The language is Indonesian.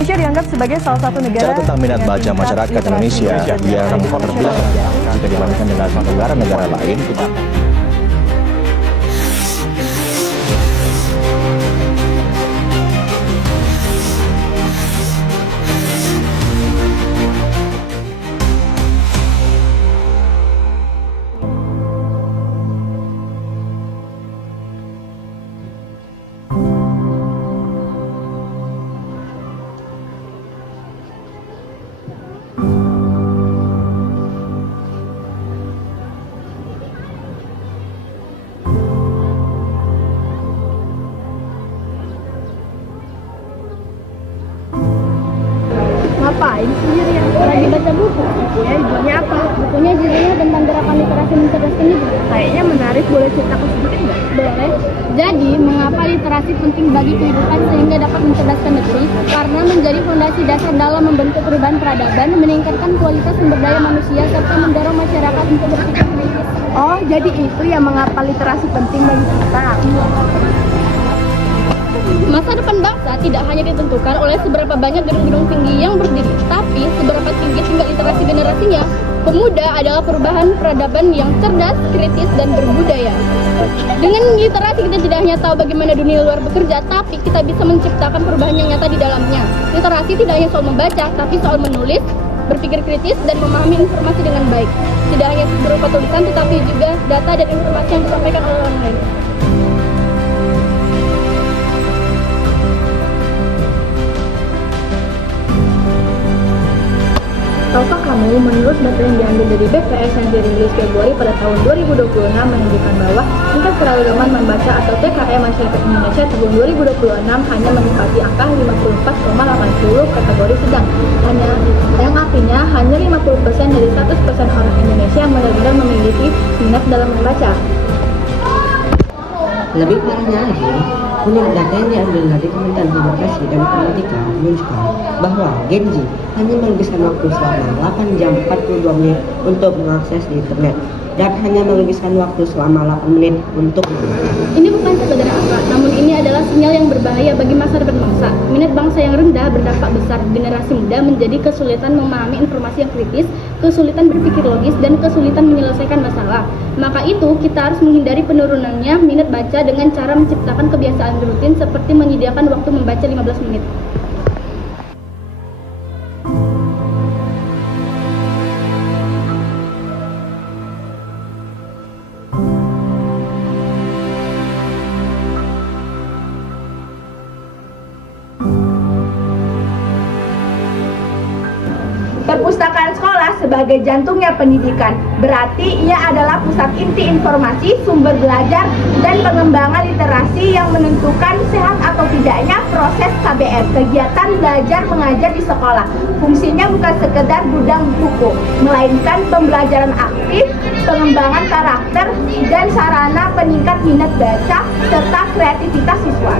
Indonesia dianggap sebagai salah satu negara Bicara tentang minat baca masyarakat Indonesia yang terbilang jika dibandingkan dengan negara-negara lain. Ngapain sendirian? Lagi baca buku. Bukunya judulnya apa? Bukunya judulnya tentang gerakan literasi mencerdaskan hidup. Kayaknya menarik, boleh ceritakan sedikit nggak? Boleh. Jadi, mengapa literasi penting bagi kehidupan sehingga dapat mencerdaskan negeri? Karena menjadi fondasi dasar dalam membentuk perubahan peradaban, meningkatkan kualitas sumber daya manusia, serta mendorong masyarakat untuk berpikir kritis. Oh, jadi itu yang mengapa literasi penting bagi kita. Masa depan bangsa tidak hanya ditentukan oleh seberapa banyak gedung-gedung tinggi yang berdiri, tapi seberapa tinggi tingkat literasi generasinya. Pemuda adalah perubahan peradaban yang cerdas, kritis, dan berbudaya. Dengan literasi kita tidak hanya tahu bagaimana dunia luar bekerja, tapi kita bisa menciptakan perubahan yang nyata di dalamnya. Literasi tidak hanya soal membaca, tapi soal menulis, berpikir kritis, dan memahami informasi dengan baik. Tidak hanya berupa tulisan, tetapi juga data dan informasi yang disampaikan oleh orang lain. Tahukah kamu, menurut data yang diambil dari BPS yang dirilis Februari pada tahun 2026 menunjukkan bahwa tingkat keragaman membaca atau TKM masyarakat Indonesia tahun 2026 hanya menempati angka 54,80 kategori sedang. Yang artinya hanya 50% dari 100% orang Indonesia yang benar-benar memiliki minat dalam membaca. Lebih parahnya lagi, menurut data yang diambil dari Kementerian Demokrasi dan Pendidikan menunjukkan bahwa Gen Z hanya menghabiskan waktu selama 8 jam 42 menit untuk mengakses di internet dan hanya menghabiskan waktu selama 8 menit untuk Ini bukan sekedar angka, namun ini adalah sinyal yang berbahaya bagi masa depan bangsa. Minat bangsa yang rendah berdampak besar. Generasi muda menjadi kesulitan memahami informasi yang kritis, kesulitan berpikir logis, dan kesulitan menyelesaikan masalah. Maka itu, kita harus menghindari penurunannya minat baca dengan cara menciptakan kebiasaan rutin seperti menyediakan waktu membaca 15 menit. Perpustakaan sekolah sebagai jantungnya pendidikan, berarti ia adalah pusat inti informasi, sumber belajar, dan pengembangan literasi yang menentukan sehat atau tidaknya proses KBM, kegiatan belajar mengajar di sekolah. Fungsinya bukan sekedar gudang buku, melainkan pembelajaran aktif, pengembangan karakter, dan sarana peningkat minat baca, serta kreativitas siswa.